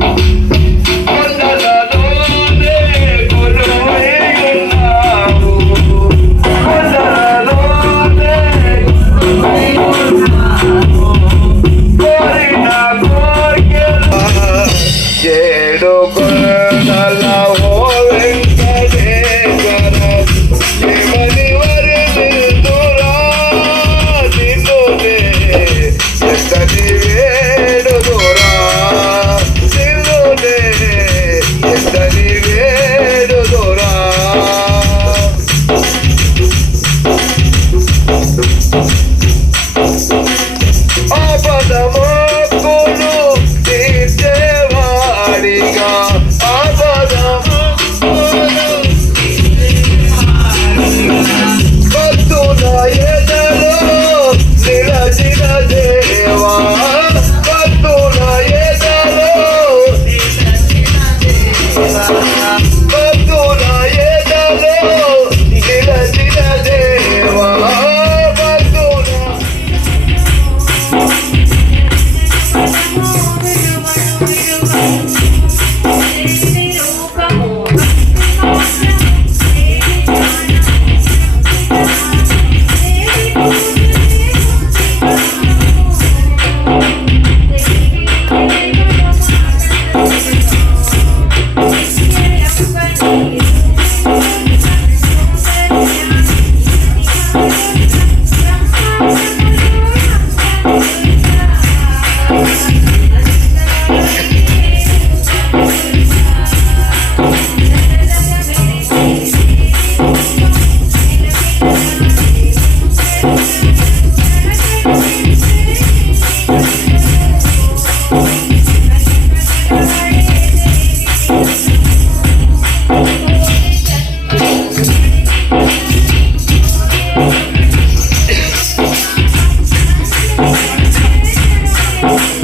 Oh. Thank.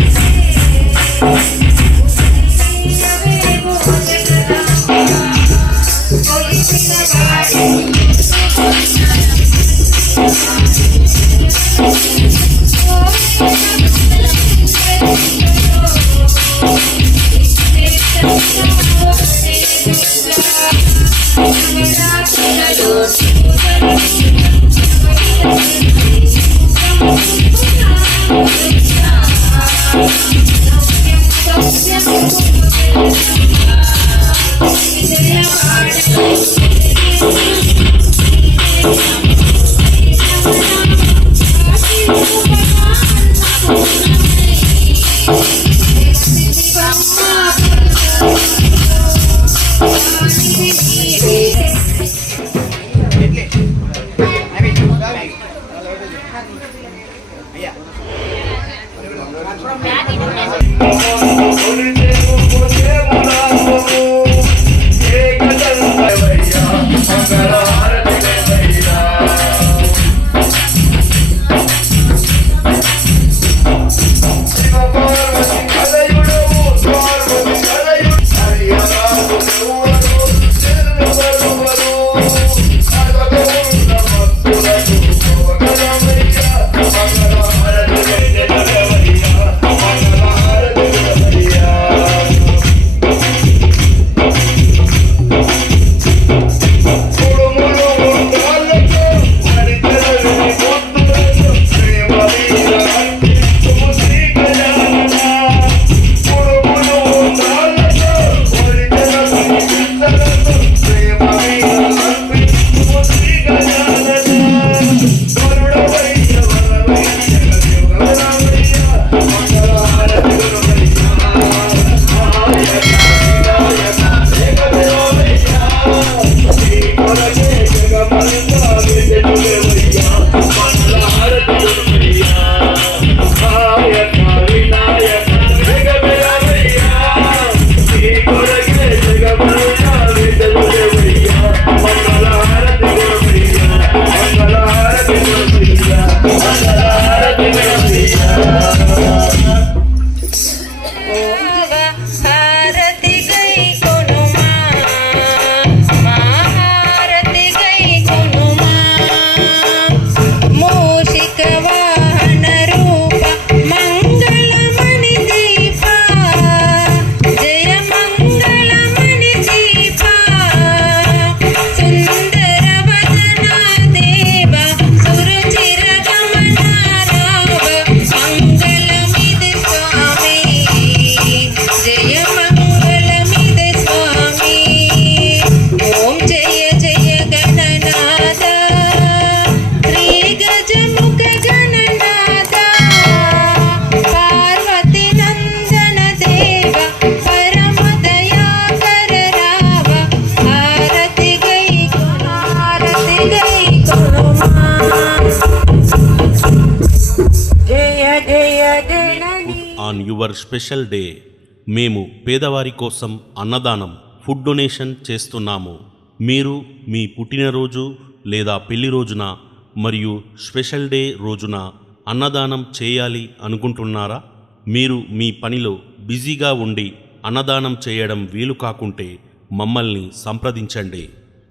On your special day మేము పేదవారి కోసం అన్నదానం ఫుడ్ డొనేషన్ చేస్తున్నాము. మీరు మీ పుట్టినరోజు లేదా పెళ్ళి రోజున మరియు స్పెషల్ డే రోజున అన్నదానం చేయాలి అనుకుంటున్నారా? మీరు మీ పనిలో బిజీగా ఉండి అన్నదానం చేయడం వీలు కాకుంటే మమ్మల్ని సంప్రదించండి.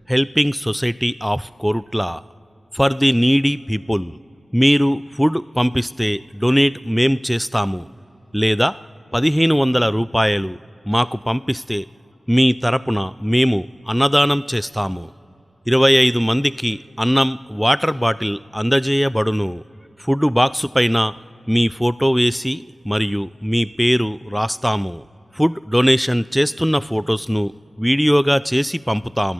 Helping society of Korutla for the needy people మీరు ఫుడ్ పంపిస్తే డొనేట్ మేం చేస్తాము. లేదా పదిహేను వందల రూపాయలు మాకు పంపిస్తే మీ తరపున మేము అన్నదానం చేస్తాము. ఇరవై ఐదు మందికి అన్నం వాటర్ బాటిల్ అందజేయబడును. ఫుడ్ బాక్సు పైన మీ ఫోటో వేసి మరియు మీ పేరు రాస్తాము. ఫుడ్ డొనేషన్ చేస్తున్న ఫొటోస్ను వీడియోగా చేసి పంపుతాం.